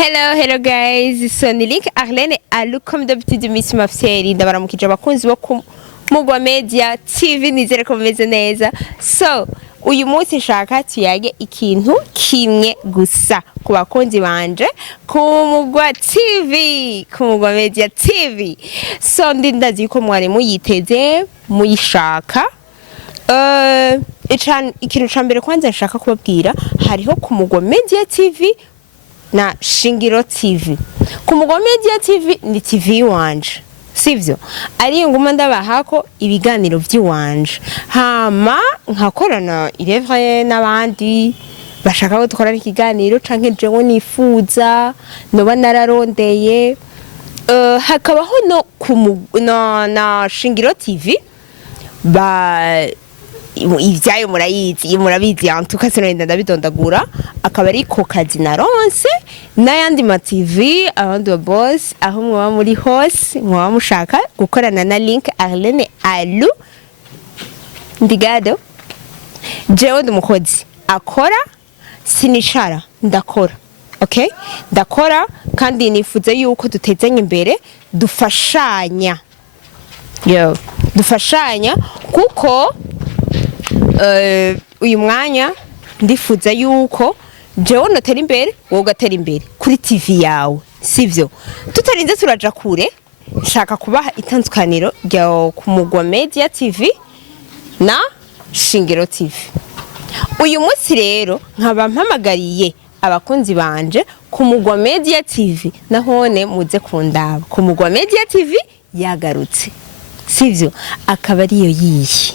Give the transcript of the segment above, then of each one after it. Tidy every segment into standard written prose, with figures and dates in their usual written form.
Hello guys, so ni Lynca Arlene comme d'habitude imisi mafyeri ndabaramukije abakunzi bo ku Mugwa Media TV nizere ko meze neza. So uyu munsi nshaka tuyage ikintu kimwe gusa ku bakunzi banje ku Mugwa TV, ku Mugwa Media TV. So ndazi ko mwari muyiteze muyishaka. Ikintu cambere kwanza nshaka kubabwira hariho ku Mugwa Media TV na Shingiro TV. Ku Mugwa Media TV ni TV wanje, sivyo? Ari nguma ndabahako ibiganiro by'iwanje. Hama nkakorana irevye n'abandi bashaka ko dukorana ikiganiro canke jewe nifuza noba nararondeye. Hakabaho no na Shingiro TV ivyayo murabizi antuka sinenda ndabidondagura akaba ari ko kazi naronse n'ayandi ma TV abandi boss aho mwa muri hose mwa mushaka gukorana na Lynca Arlene Alu ndigado jewe ndumukozi akora sinishara ndakora. Okay, ndakora kandi nifuze yuko dutezanye imbere dufashanya dufashanya kuko uyu mwanya ndifuza yuko jewe notera imbere wowe ugatera imbere kuri TV yawe, sivyo? Tutarinze turaja kure, nshaka kubaha itandukaniro rya ku Mugwa Media TV na Shingiro TV. Uyu munsi rero nkaba mpamagariye abakunzi banje ku Mugwa Media TV nahone muze kundaba. Ku Mugwa Media TV yagarutse, sivyo? Akaba ariyo yiyi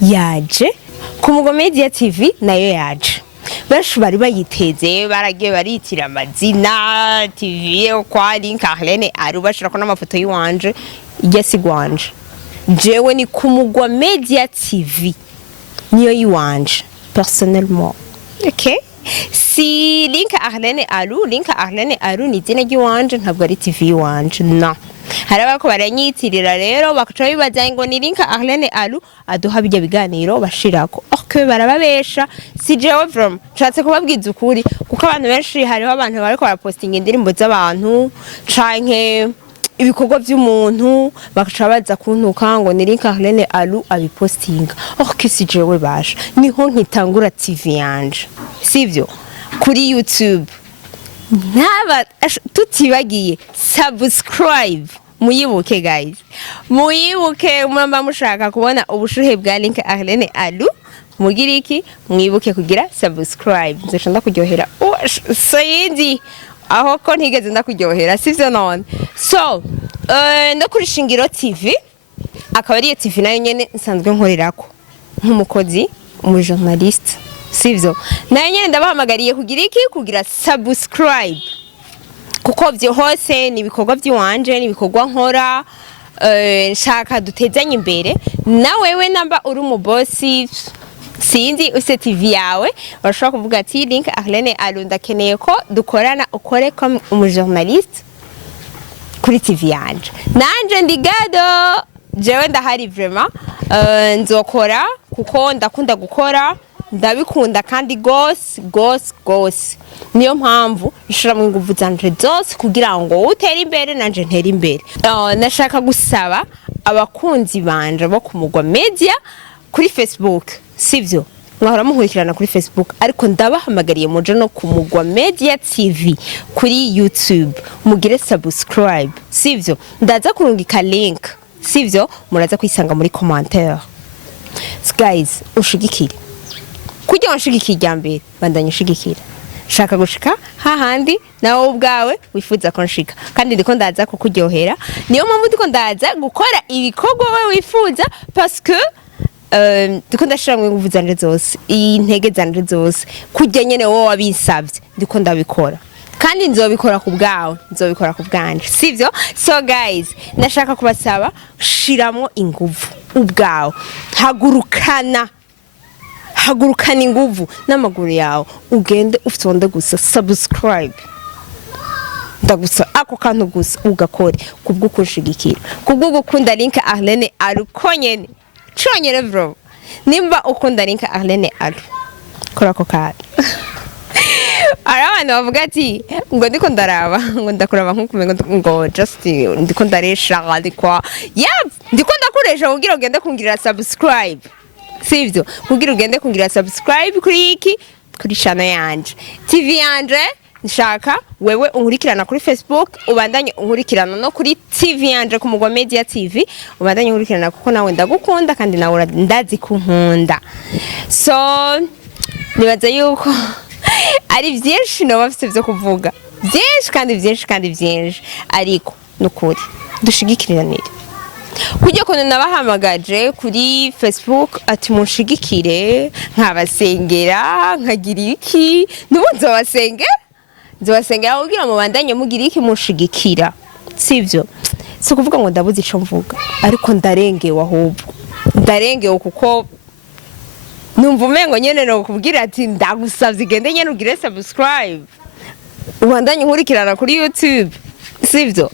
yaje ku Mugwa Media TV nayo yaje. Benshi bari bayiteze baragiye baritira amazina TV kwa Lynca Arlene Alu bashirako n'amafoto yiwanje igyasigwanje. Jewe ni ku Mugwa Media TV niyo yiwanje personnellement. Okay, si Lynca Arlene Alu ni izina ry'iwanje ntabwo ari TV yiwanje, no. Haraba ko baranyitirira rero bakaca bibaza ngo ni Lynca Arlene Alu aduha bijya biganiro bashirako. Okay, barababesha. Si jewe from nshatse kubabwiza ukuri kuko abantu benshi hariho abantu bariko barapostinga indirimbo z'abantu canke ibikorwa by'umuntu bakaca baza kuntuka ngo ni Lynca Arlene Alu abipostinga. Okay, si jewe basha niho nkitangura TV yanje, sivyo? Kuri YouTube naba tutibagiye subscribe, muyibuke guys, muyibuke muramba mushaka kubona ubushuhe bwa Lynca Arlene Alu mugiriki mwibuke kugira subscribe. Nzosha ndakuryohera sayindi aho ko ntigeze ndakuryohera, sivyo none? So ndo kuri Shingiro TV akaba ari TV nayo nyene nsanzwe nkorerako nk'umukozi mu journaliste, sivyo? Nayo nyene ndabahamagariye kugira subscribe kuko byo hose ni ibikorwa by'iwanje ni ibikorwa nkora. Nshaka dutezanye imbere na wewe namba uri mu bossi sinzi use TV yawe urashobora kuvuga ati Lynca Arlene Alu ndakeneye ko dukorana ukore comme umu journaliste kuri TV yanje. Nanje ndigado jewe ndahari vraiment, nzokora kuko ndakunda gukora ndabikunda kandi gose niyo mpamvu nshira mu nguvu zanje zose kugira ngo utere imbere nanje ntere imbere. Nashaka gusaba abakunzi banje bo ku Mugwa Media kuri Facebook, sivyo? Mwahora muhurikirana kuri Facebook ariko ndabahamagariye muje no ku Mugwa Media TV kuri YouTube mugire subscribe, sivyo? Ndaza kurungika link, sivyo? Muraza kwisanga muri commentaire. Guys, ushigikire kujya wanshigikira mbere bandanye ushigikira. Shaka gushika hahandi nawe ubwawe wifuza ko nshika kandi ndiko ndaza kukuryohera. Niyo mpamvu ndiko ndaza gukora ibikorwa wewe wifuza parce que ndiko ndashira mu nguvu zanje zose intege zanje zose kujya nyene wowe wabinsavye ndiko ndabikora kandi nzobikora ku bwawe nzobikora ku bwanje, sivyo? So guys, nashaka kubasaba shiramo inguvu ubwawe, hagurukana inguvu n'amaguru yawe ugende ufonde gusa subscribe. Ndagusa ako kantu gusa ugakore kubwo kunshigikira kubwo gukunda Lynca Arlene Alu konyene conyere bro. Nimba ukunda Lynca Arlene Alu kora ko kare abantu bavuga ati ngo ndiko ndaraba ngo ndakuraba nkukumengo ngo just ndiko ndaresha ariko ndiko ndakoresha kugira ugende kungirira subscribe sivyo kugira ugende kungirira subscribe kuri iki kuri channel yanje TV yanje nshaka wewe unkurikirana kuri Facebook ubandanye unkurikirana no kuri TV yanje ku Mugwa Media TV ubandanye unkurikirana kuko nawe ndagukunda kandi nawe ndazi kunkunda so nibaza yuko ari byinshi no bafite byo kuvuga byinshi ariko nukuri dushigikirane kujya kone nabahamagaje kuri Facebook ati munshigikire nkabasengera nkagira iki nubunzo basengera kugira mu bandanye mugira iki munshigikira sivyo si kuvuga ngo ndabuze ico mvuga ariko ndarengewe ahubwo ndarengewe kuko numva umengo nyene no kubwira ati ndagusavye gende nyene ugire subscribe ubandanye nkurikirana kuri YouTube sivyo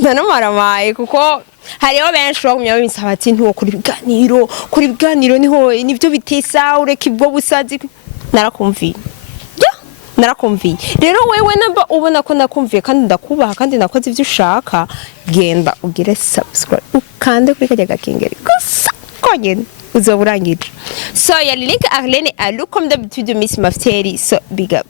ndanomaramaye kuko hariho benshi bagumya babisaba ati ntuwo kuri biganiro niho nivyo bitesa ureka ibwo busazi narakumviye rero wewe namba ubona ko nakumviye kandi ndakubaha kandi nakoze ivyo ushaka genda ugire subscribe ukande kuri kajya gakengeri gusa konyene uzoburangije so yali Lynca Arlene alu comme d'habitude Miss Mafteri so big up